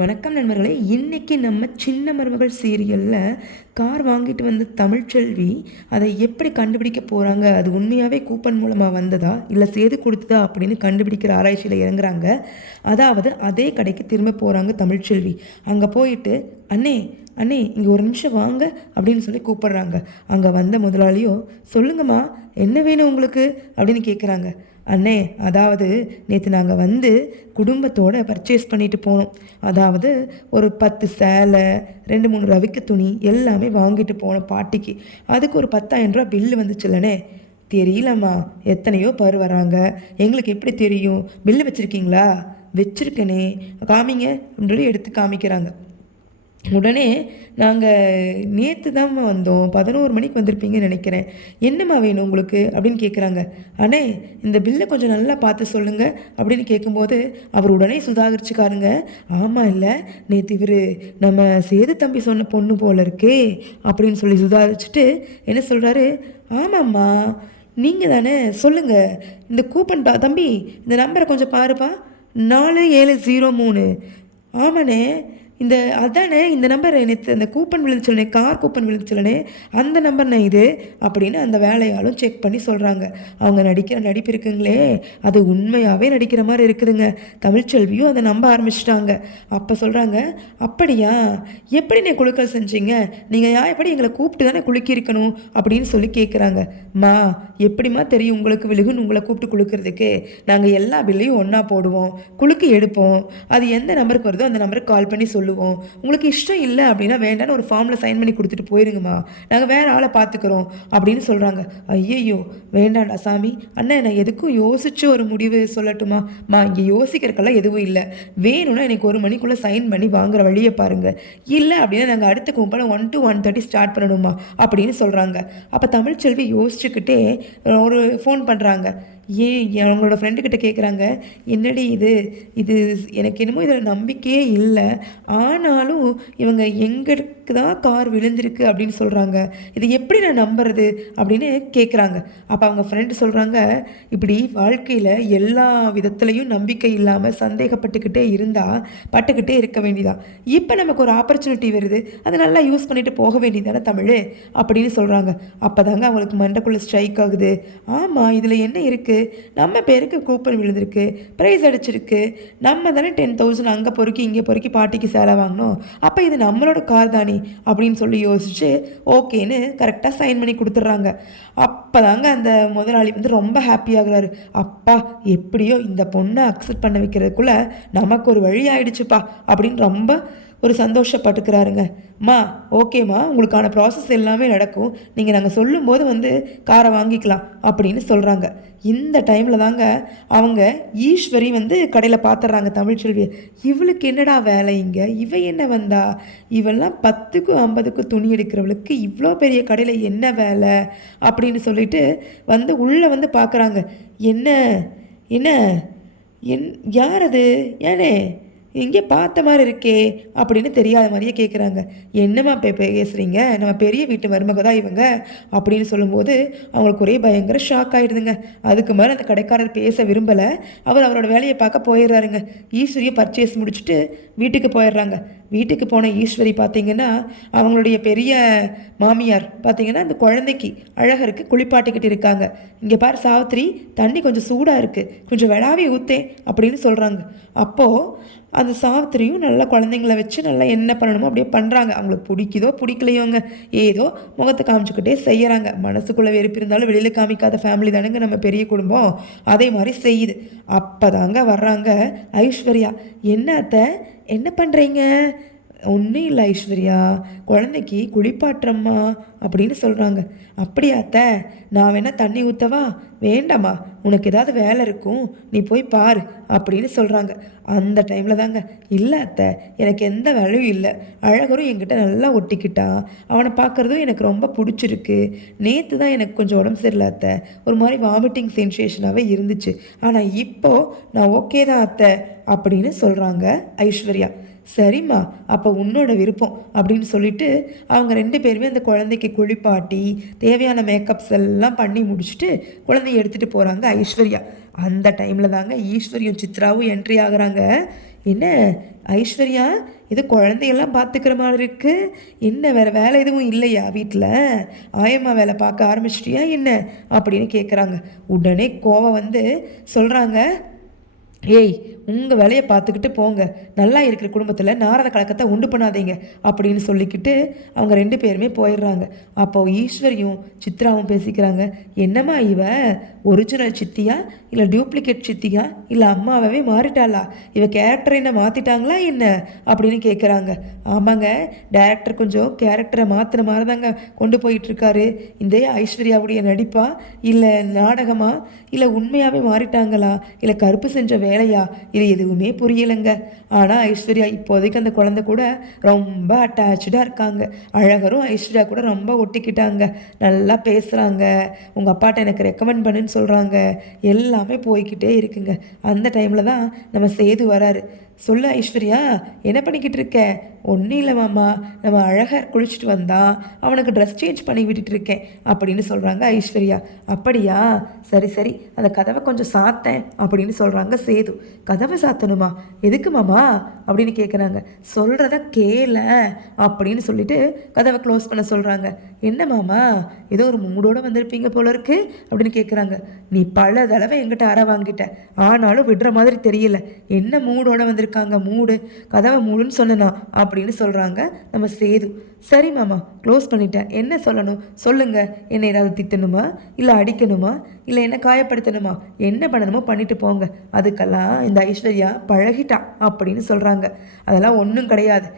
வணக்கம் நண்பர்களே. இன்னைக்கு நம்ம சின்ன மருமகள் சீரியலில் கார் வாங்கிட்டு வந்த தமிழ்ச்செல்வி அதை எப்படி கண்டுபிடிக்க போகிறாங்க, அது உண்மையாகவே கூப்பன் மூலமாக வந்ததா இல்லை சேது கொடுத்ததா அப்படின்னு கண்டுபிடிக்கிற ஆராய்ச்சியில் இறங்குறாங்க. அதாவது அதே கடைக்கு திரும்ப போகிறாங்க தமிழ்ச்செல்வி. அங்கே போயிட்டு அண்ணே அண்ணே இங்கே ஒரு நிமிஷம் வாங்க அப்படின்னு சொல்லி கூப்பிடுறாங்க. அங்கே வந்த முதலாளியோ சொல்லுங்கம்மா என்ன வேணும் உங்களுக்கு அப்படின்னு கேட்குறாங்க. அண்ணே அதாவது நேற்று நாங்கள் வந்து குடும்பத்தோடு பர்ச்சேஸ் பண்ணிட்டு போனோம். அதாவது ஒரு 10 சேலை 2-3 ரவிக்க துணி எல்லாமே வாங்கிட்டு போனோம் பாட்டிக்கு. அதுக்கு ஒரு 10,000 ரூபா பில்லு வந்துச்சுல்லண்ணே. தெரியலம்மா, எத்தனையோ பேர் வராங்க, எங்களுக்கு எப்படி தெரியும்? பில்லு வச்சுருக்கீங்களா? வச்சுருக்கனே, காமிங்க அப்படின்னு சொல்லி எடுத்து காமிக்கிறாங்க. உடனே நாங்கள் நேற்று தான்மா வந்தோம், 11 மணிக்கு வந்திருப்பீங்கன்னு நினைக்கிறேன், என்னம்மா வேணும் உங்களுக்கு அப்படின்னு கேட்குறாங்க. அண்ணே இந்த பில்லை கொஞ்சம் நல்லா பார்த்து சொல்லுங்கள் அப்படின்னு கேட்கும்போது அவர் உடனே சுதாகரிச்சுக்காருங்க. ஆமாம் இல்லை நேற்று இவர் நம்ம சேது தம்பி சொன்ன பொண்ணு போல இருக்கே அப்படின்னு சொல்லி சுதாரிச்சுட்டு என்ன சொல்கிறாரு, ஆமாம்மா நீங்கள் தானே சொல்லுங்கள், இந்த கூப்பன் தம்பி இந்த நம்பரை கொஞ்சம் பாருப்பா, 4703. ஆமாண்ணே இந்த அதானே இந்த நம்பர் நேற்று அந்த கூப்பன் விழுந்துச்சுலனே, கார் கூப்பன் விழுந்துச்சுலனே, அந்த நம்பர்ண்ணே இது அப்படின்னு அந்த வேலையாலும் செக் பண்ணி சொல்கிறாங்க. அவங்க நடிக்கிற நடிப்பு இருக்குங்களே, அது உண்மையாகவே நடிக்கிற மாதிரி இருக்குதுங்க. தமிழ்ச்செல்வியும் அதை நம்ப ஆரம்பிச்சிட்டாங்க. அப்போ சொல்கிறாங்க, அப்படியா எப்படிண்ணே குழுக்கள் செஞ்சீங்க, நீங்கள் எப்படி எங்களை கூப்பிட்டு தானே குலுக்கியிருக்கணும் அப்படின்னு சொல்லி கேட்குறாங்க. மா எப்படிம்மா தெரியும் உங்களுக்கு விழுகுன்னு உங்களை கூப்பிட்டு குலுக்கிறதுக்கு? நாங்கள் எல்லா பில்லையும் ஒன்றா போடுவோம், குலுக்கி எடுப்போம், அது எந்த நம்பருக்கு வருதோ அந்த நம்பருக்கு கால் பண்ணி சொல்லுவோம். உங்களுக்கு இஷ்டம் இல்லை அப்படின்னா வேண்டான்னு ஒரு ஃபார்மில் சைன் பண்ணி கொடுத்துட்டு போயிருங்கம்மா, நாங்கள் வேறு ஆளை பார்த்துக்குறோம் அப்படின்னு சொல்கிறாங்க. ஐயையோ வேண்டாண்டா சாமி, அண்ணா நான் எதுக்கும் யோசிச்சு ஒரு முடிவு சொல்லட்டுமா? இங்கே யோசிக்கிறதுக்கெல்லாம் எதுவும் இல்லை, வேணும்னா எனக்கு 1 மணிக்குள்ளே சைன் பண்ணி வாங்குற வழியை பாருங்கள், இல்லை அப்படின்னா நாங்கள் அடுத்த கும்பல 1 to 1:30 ஸ்டார்ட் பண்ணணுமா அப்படின்னு சொல்கிறாங்க. அப்போ தமிழ்ச்செல்வி யோசிச்சுக்கிட்டே ஒரு ஃபோன் பண்ணுறாங்க. அவங்களோட ஃப்ரெண்டுக்கிட்ட கேட்குறாங்க, என்னடி இது இது எனக்கு என்னமோ இதில் நம்பிக்கையே இல்லை, ஆனாலும் இவங்க எங்களுக்கு தான் கார் விழுந்திருக்கு அப்படின்னு சொல்கிறாங்க, இது எப்படி நான் நம்புறது அப்படின்னு கேட்குறாங்க. அப்போ அவங்க ஃப்ரெண்டு சொல்கிறாங்க, இப்படி வாழ்க்கையில் எல்லா விதத்துலேயும் நம்பிக்கை இல்லாமல் சந்தேகப்பட்டுக்கிட்டே இருந்தால் பட்டுக்கிட்டே இருக்க வேண்டியதான். இப்போ நமக்கு ஒரு ஆப்பர்ச்சுனிட்டி வருது, அதை நல்லா யூஸ் பண்ணிட்டு போக வேண்டியதானே தமிழ் அப்படின்னு சொல்கிறாங்க. அப்போ தாங்க அவங்களுக்கு மண்டைக்குள்ளே ஸ்ட்ரைக் ஆகுது. ஆமாம் இதில் என்ன இருக்குது, நம்ம பேருக்கு கூப்பன் விழுந்திருக்கு, ப்ரைஸ் அடிச்சிருக்கு, நம்ம தானே 10,000 அங்கே பொறுக்கி இங்கே பொறுக்கி பாட்டிக்கு சேலை வாங்கினோம், அப்போ இது நம்மளோட கார் தானே அப்படின்னு சொல்லி யோசிச்சு ஓகேன்னு கரெக்டாக சைன் பண்ணி கொடுத்துட்றாங்க. அப்போ தாங்க அந்த முதலாளி வந்து ரொம்ப ஹாப்பியாகிறாரு. அப்பா எப்படியோ இந்த பொண்ணை அக்செப்ட் பண்ண வைக்கிறதுக்குள்ளே நமக்கு ஒரு வழி ஆயிடுச்சுப்பா அப்படின்னு ரொம்ப ஒரு சந்தோஷப்பட்டுக்கிறாருங்க. ஓகேம்மா உங்களுக்கான ப்ராசஸ் எல்லாமே நடக்கும், நீங்கள் நாங்கள் சொல்லும்போது வந்து காரை வாங்கிக்கலாம் அப்படின்னு சொல்கிறாங்க. இந்த டைமில் தாங்க அவங்க ஈஸ்வரி வந்து கடையில் பார்த்துட்றாங்க தமிழ்ச்செல்வியை. இவளுக்கு என்னடா வேலை இங்கே, இவ என்ன வந்தா, இவெல்லாம் 10க்கும் 50க்கும் துணி எடுக்கிறவளுக்கு இவ்வளோ பெரிய கடையில் என்ன வேலை அப்படின்னு சொல்லிட்டு வந்து உள்ளே வந்து பார்க்குறாங்க. என்ன என்ன என் யார் அது, ஏனே எங்கே பார்த்த மாதிரி இருக்கே அப்படின்னு தெரியாத மாதிரியே கேட்குறாங்க. என்னம்மா பேசுகிறீங்க, நம்ம பெரிய வீட்டு மருமக தான் இவங்க அப்படின்னு சொல்லும்போது அவங்களுக்கு ஒரே பயங்கர ஷாக் ஆகிடுதுங்க. அதுக்கு மேலே அந்த கடைக்காரர் பேச விரும்பலை, அவரோட வேலையை பார்க்க போயிடுறாருங்க. ஈஸ்வரியை பர்ச்சேஸ் முடிச்சுட்டு வீட்டுக்கு போயிடுறாங்க. வீட்டுக்கு போன ஈஸ்வரி பார்த்திங்கன்னா அவங்களுடைய பெரிய மாமியார் பார்த்திங்கன்னா அந்த குழந்தைக்கு அழகருக்கு குளிப்பாட்டிக்கிட்டு இருக்காங்க. இங்கே பாரு சாவித்திரி, தண்ணி கொஞ்சம் சூடாக இருக்குது, கொஞ்சம் விளாவி ஊற்றேன் அப்படின்னு சொல்கிறாங்க. அப்போது அந்த சாவித்திரியும் நல்லா குழந்தைங்கள வச்சு நல்லா என்ன பண்ணணுமோ அப்படியே பண்ணுறாங்க. அவங்களுக்கு பிடிக்குதோ பிடிக்கலையோங்க, ஏதோ முகத்தை காமிச்சுக்கிட்டே செய்கிறாங்க. மனசுக்குள்ளே வெறுப்பு இருந்தாலும் வெளியில் காமிக்காத ஃபேமிலி தானுங்க நம்ம பெரிய குடும்பம், அதே மாதிரி செய்யுது. அப்போ தாங்க வர்றாங்க ஐஸ்வர்யா. என்ன அத்தை என்ன பண்ணுறீங்க? ஒன்றும் இல்லை ஐஸ்வர்யா, குழந்தைக்கு குளிப்பாட்டுறம்மா அப்படின்னு சொல்கிறாங்க. அப்படியா அத்தை, நான் வேணால் தண்ணி ஊற்றவா? வேண்டாம்மா, உனக்கு ஏதாவது வேலை இருக்கும், நீ போய் பாரு அப்படின்னு சொல்கிறாங்க. அந்த டைமில் தாங்க, இல்லை அத்தை எனக்கு எந்த வேலையும் இல்லை, அழகரும் என்கிட்ட நல்லா ஒட்டிக்கிட்டான், அவனை பார்க்குறதும் எனக்கு ரொம்ப பிடிச்சிருக்கு, நேற்று தான் எனக்கு கொஞ்சம் உடம்பு சரியில்லை அத்தை, ஒரு மாதிரி வாமிட்டிங் சென்சேஷனாகவே இருந்துச்சு, ஆனால் இப்போது நான் ஓகே தான் அத்தை அப்படின்னு சொல்கிறாங்க ஐஸ்வர்யா. சரிம்மா அப்போ உன்னோட விருப்பம் அப்படின்னு சொல்லிட்டு அவங்க 2 பேருமே அந்த குழந்தைக்கு குளிப்பாட்டி தேவையான மேக்கப்ஸ் எல்லாம் பண்ணி முடிச்சுட்டு குழந்தைய எடுத்துகிட்டு போகிறாங்க ஐஸ்வர்யா. அந்த டைமில் தாங்க ஈஸ்வரியும் சித்ராவும் என்ட்ரி ஆகுறாங்க. என்ன ஐஸ்வர்யா, இது குழந்தையெல்லாம் பார்த்துக்கிற மாதிரி இருக்கு, என்ன வேறு வேலை எதுவும் இல்லையா வீட்டில்? ஆயம்மா வேலை பார்க்க ஆரம்பிச்சிட்டியா என்ன அப்படின்னு கேட்குறாங்க. உடனே கோவம் வந்து சொல்கிறாங்க, ஏய், உங்கள் வேலையை பார்த்துக்கிட்டு போங்க, நல்லா இருக்கிற குடும்பத்தில் நாரத கலக்கத்தை உண்டு பண்ணாதீங்க அப்படின்னு சொல்லிக்கிட்டு அவங்க 2 பேருமே போயிடுறாங்க. அப்போது ஈஸ்வரியும் சித்ராவும் பேசிக்கிறாங்க, என்னம்மா இவ ஒரிஜினல் சித்தியா இல்லை டூப்ளிகேட் சித்தியா இல்லை அம்மாவே மாறிட்டாளா, இவ கேரக்டரை என்ன மாற்றிட்டாங்களா என்ன அப்படின்னு கேட்குறாங்க. ஆமாங்க, டேரக்டர் கொஞ்சம் கேரக்டரை மாற்றின மாதிரி தாங்க கொண்டு போயிட்டுருக்காரு. இந்த ஐஸ்வர்யாவுடைய நடிப்பா இல்லை நாடகமா இல்லை உண்மையாகவே மாறிட்டாங்களா இல்லை கருப்பு செஞ்ச வேலையா, இது எதுவுமே புரியலைங்க. ஆனால் ஐஸ்வர்யா இப்போதைக்கு அந்த குழந்தை கூட ரொம்ப அட்டாச்சாக இருக்காங்க. அழகரும் ஐஸ்வர்யா கூட ரொம்ப ஒட்டிக்கிட்டாங்க, நல்லா பேசுகிறாங்க, உங்கள் அப்பாட்ட எனக்கு ரெக்கமெண்ட் பண்ணுன்னு சொல்கிறாங்க, எல்லாமே போய்கிட்டே இருக்குங்க. அந்த டைமில் தான் நம்ம சேது வராரு. சொல்லு ஐஸ்வர்யா, என்ன பண்ணிக்கிட்டு இருக்க? ஒன்றும் இல்லை மாமா, நம்ம அழகர் குளிச்சுட்டு வந்தான், அவனுக்கு ட்ரெஸ் சேஞ்ச் பண்ணி விட்டுட்டு இருக்கேன் அப்படின்னு சொல்கிறாங்க ஐஸ்வர்யா. அப்படியா, சரி சரி, அந்த கதவை கொஞ்சம் சாத்தேன் அப்படின்னு சொல்கிறாங்க சேது. கதவை சாத்தணுமா, எதுக்கு மாமா அப்படின்னு கேட்குறாங்க. சொல்கிறத கேள அப்படின்னு சொல்லிட்டு கதவை க்ளோஸ் பண்ண சொல்கிறாங்க. என்ன மாமா, ஏதோ ஒரு மூடோடு வந்திருப்பீங்க போல இருக்கு அப்படின்னு கேட்குறாங்க. நீ பல தடவை எங்கிட்ட அற வாங்கிட்ட, ஆனாலும் விடுற மாதிரி தெரியல, என்ன மூடோட வந்திருக்காங்க, மூடு, கதவை மூடுன்னு சொன்னா அப்படின்னு சொல்கிறாங்க நம்ம சேது. சரி மாமா, க்ளோஸ் பண்ணிட்டேன், என்ன சொல்லணும் சொல்லுங்க, என்ன ஏதாவது திட்டணுமா இல்லை அடிக்கணுமா இல்லை என்ன காயப்படுத்தணுமா, என்ன பண்ணணுமோ பண்ணிட்டு போங்க, அதுக்கெல்லாம் இந்த ஐஸ்வர்யா பழகிட்டா அப்படின்னு சொல்கிறாங்க. அதெல்லாம் ஒன்றும் கிடையாது,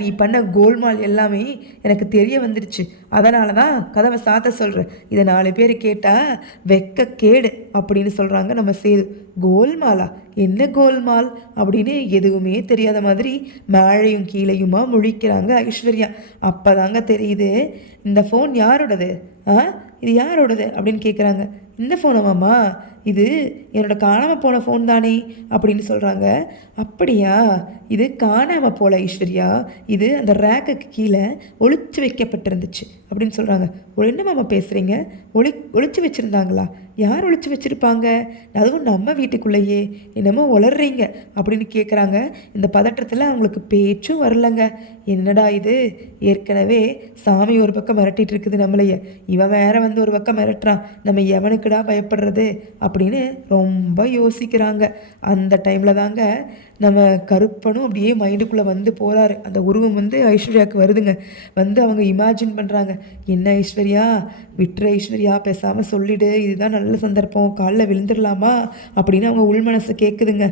நீ பண்ண கோல்மால் எல்லாமே எனக்கு தெரிய வந்துடுச்சு, அதனால தான் கதவை சாத்த சொல்கிறேன், இதை 4 பேர் கேட்டால் வெக்க கேடு அப்படின்னு சொல்கிறாங்க நம்ம சேது. கோல்மாலா, என்ன கோல்மால் அப்படின்னு எதுவுமே தெரியாத மாதிரி மேழையும் கீழையுமா முழிக்கிறாங்க ஐஸ்வர்யா. அப்போ தாங்க தெரியுது, இந்த ஃபோன் யாரோடது, இது யாரோடது அப்படின்னு கேட்குறாங்க. இந்த ஃபோனமாம்மா, இது என்னோட காணாமல் போன ஃபோன் தானே அப்படின்னு சொல்கிறாங்க. அப்படியா, இது காணாமல் போல ஐஸ்வர்யா, இது அந்த ரேக்குக்கு கீழே ஒளிச்சு வைக்கப்பட்டிருந்துச்சு அப்படின்னு சொல்கிறாங்க. என்னமாம்மா பேசுகிறீங்க, ஒளிச்சு வச்சுருந்தாங்களா, யார் ஒளிச்சு வச்சுருப்பாங்க, அதுவும் நம்ம வீட்டுக்குள்ளேயே, என்னமோ உளர்றீங்க அப்படின்னு கேட்குறாங்க. இந்த பதற்றத்தில் அவங்களுக்கு பேச்சும் வரலங்க. என்னடா இது, ஏற்கனவே சாமி ஒரு பக்கம் மிரட்டிட்டு இருக்குது நம்மளைய, இவன் வேற வந்து ஒரு பக்கம் மிரட்டுறான், நம்ம எவனுக்குடா பயப்படுறது அப்படின்னு ரொம்ப யோசிக்கிறாங்க. அந்த டைமில் தாங்க நம்ம கருப்பனும் அப்படியே மைண்டுக்குள்ளே வந்து போகிறாரு. அந்த உருவம் வந்து ஐஸ்வர்யாவுக்கு வருதுங்க. வந்து அவங்க இமேஜின் பண்ணுறாங்க, என்ன ஐஸ்வர்யா, விட்டுற ஐஸ்வர்யா, பேசாமல் சொல்லிடு, இதுதான் நல்ல சந்தர்ப்பம், காலில் விழுந்துடலாமா அப்படின்னு அவங்க உள்மனசு கேட்குதுங்க.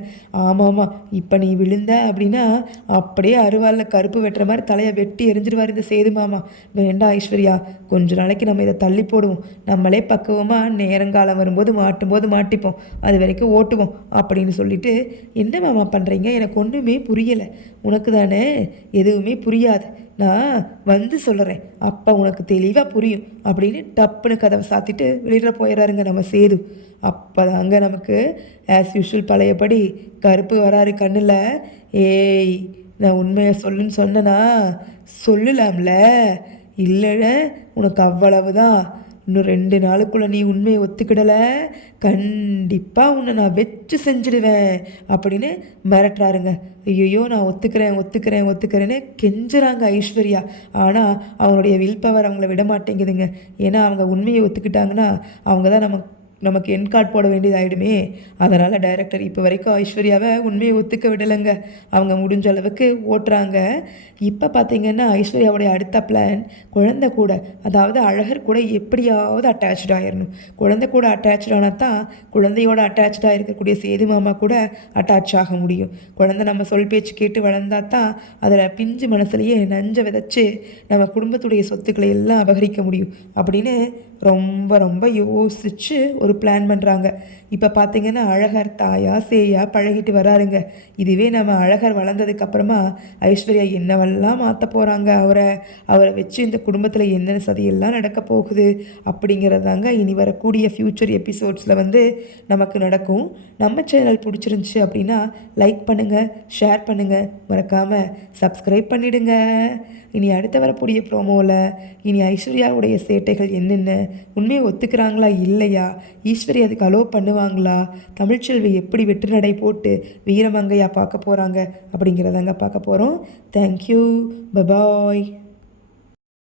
ஆமாம்மா, இப்போ நீ விழுந்த அப்படின்னா அப்படியே அருவாளில் கருப்பு வெட்டுற மாதிரி தலையை வெட்டி எரிஞ்சிடுவார் இந்த சேது மாமா. வேண்டாம் ஐஸ்வர்யா, கொஞ்ச நாளைக்கு நம்ம இதை தள்ளி போடுவோம், நம்மளே பக்குவமாக நேரங்காலம் வரும்போது மாட்டிப்போம், அது வரைக்கும் ஓட்டுவோம் அப்படின்னு சொல்லிட்டு. என்ன மாமா பண்ணுறீங்க, எனக்கு ஒன்றுமே புரியலை, உனக்கு தானே எதுவுமே புரியாது, நான் வந்து சொல்கிறேன், அப்போ உனக்கு தெளிவாக புரியும் அப்படின்னு டப்புன்னு கதவை சாத்திட்டு வெளியிட போயிடறாருங்க நம்ம சேது. அப்போ தாங்க நமக்கு ஆஸ் யூஷுவல் பழையபடி கருப்பு வராரு கண்ணில். ஏய், நான் உண்மையை சொல்லுன்னு சொன்னனா, சொல்லலாம்ல, இல்லைன்னு உனக்கு அவ்வளவுதான், இன்னும் 2 நாளுக்குள்ளே நீ உண்மையை ஒத்துக்கிடலை, கண்டிப்பாக உன்னை நான் வச்சு செஞ்சிடுவேன் அப்படின்னு மிரட்டுறாருங்க. ஐயோ, நான் ஒத்துக்கிறேன்னு கெஞ்சுறாங்க ஐஸ்வர்யா. ஆனால் அவங்களுடைய வில் பவர் அவங்கள விட மாட்டேங்குதுங்க. ஏன்னா அவங்க உண்மையை ஒத்துக்கிட்டாங்கன்னா அவங்க தான் நமக்கு என் கார்டு போட வேண்டியதாகிடுமே. அதனால் டைரக்டர் இப்போ வரைக்கும் ஐஸ்வர்யாவை உண்மையை ஒத்துக்க விடலைங்க. அவங்க முடிஞ்ச அளவுக்கு ஓட்டுறாங்க. இப்போ பார்த்திங்கன்னா ஐஸ்வர்யாவுடைய அடுத்த பிளான், குழந்தை கூட, அதாவது அழகர் கூட எப்படியாவது அட்டாச்சாக ஆயிடணும். குழந்தை கூட அட்டாச்சானால் தான் குழந்தையோட அட்டாச்சாக இருக்கக்கூடிய சேது மாமா கூட அட்டாச் ஆக முடியும். குழந்தை நம்ம சொல் பேச்சு கேட்டு வளர்ந்தா தான் அதில் பிஞ்சு மனசுலையே நஞ்சை விதைச்சி நம்ம குடும்பத்துடைய சொத்துக்களை எல்லாம் அபகரிக்க முடியும் அப்படின்னு ரொம்ப யோசித்து ஒரு பிளான் பண்ணுறாங்க. இப்போ பார்த்திங்கன்னா அழகர் தாயா சேயா பழகிட்டு வராருங்க. இதுவே நம்ம அழகர் வளர்ந்ததுக்கப்புறமா ஐஸ்வர்யா என்னவெல்லாம் மாற்ற போகிறாங்க, அவரை வச்சு இந்த குடும்பத்தில் என்னென்ன சதியெல்லாம் நடக்க போகுது அப்படிங்கிறதாங்க இனி வரக்கூடிய ஃப்யூச்சர் எபிசோட்ஸில் வந்து நமக்கு நடக்கும். நம்ம சேனல் பிடிச்சிருந்துச்சி அப்படின்னா லைக் பண்ணுங்கள், ஷேர் பண்ணுங்கள், மறக்காமல் சப்ஸ்கிரைப் பண்ணிவிடுங்க. இனி அடுத்த வரக்கூடிய ப்ரோமோவில் இனி ஐஸ்வர்யாவுடைய சேட்டைகள் என்னென்ன, உண்மையை ஒத்துக்கிறாங்களா இல்லையா, ஈஸ்வரி அதுக்கு அலோவ் பண்ணுவாங்களா, தமிழ்ச்செல்வி எப்படி வெற்றி நடை போட்டு வீரமங்கையா பார்க்க போகிறாங்க அப்படிங்கிறதாங்க பார்க்க போகிறோம். தேங்க்யூ. பபாய்.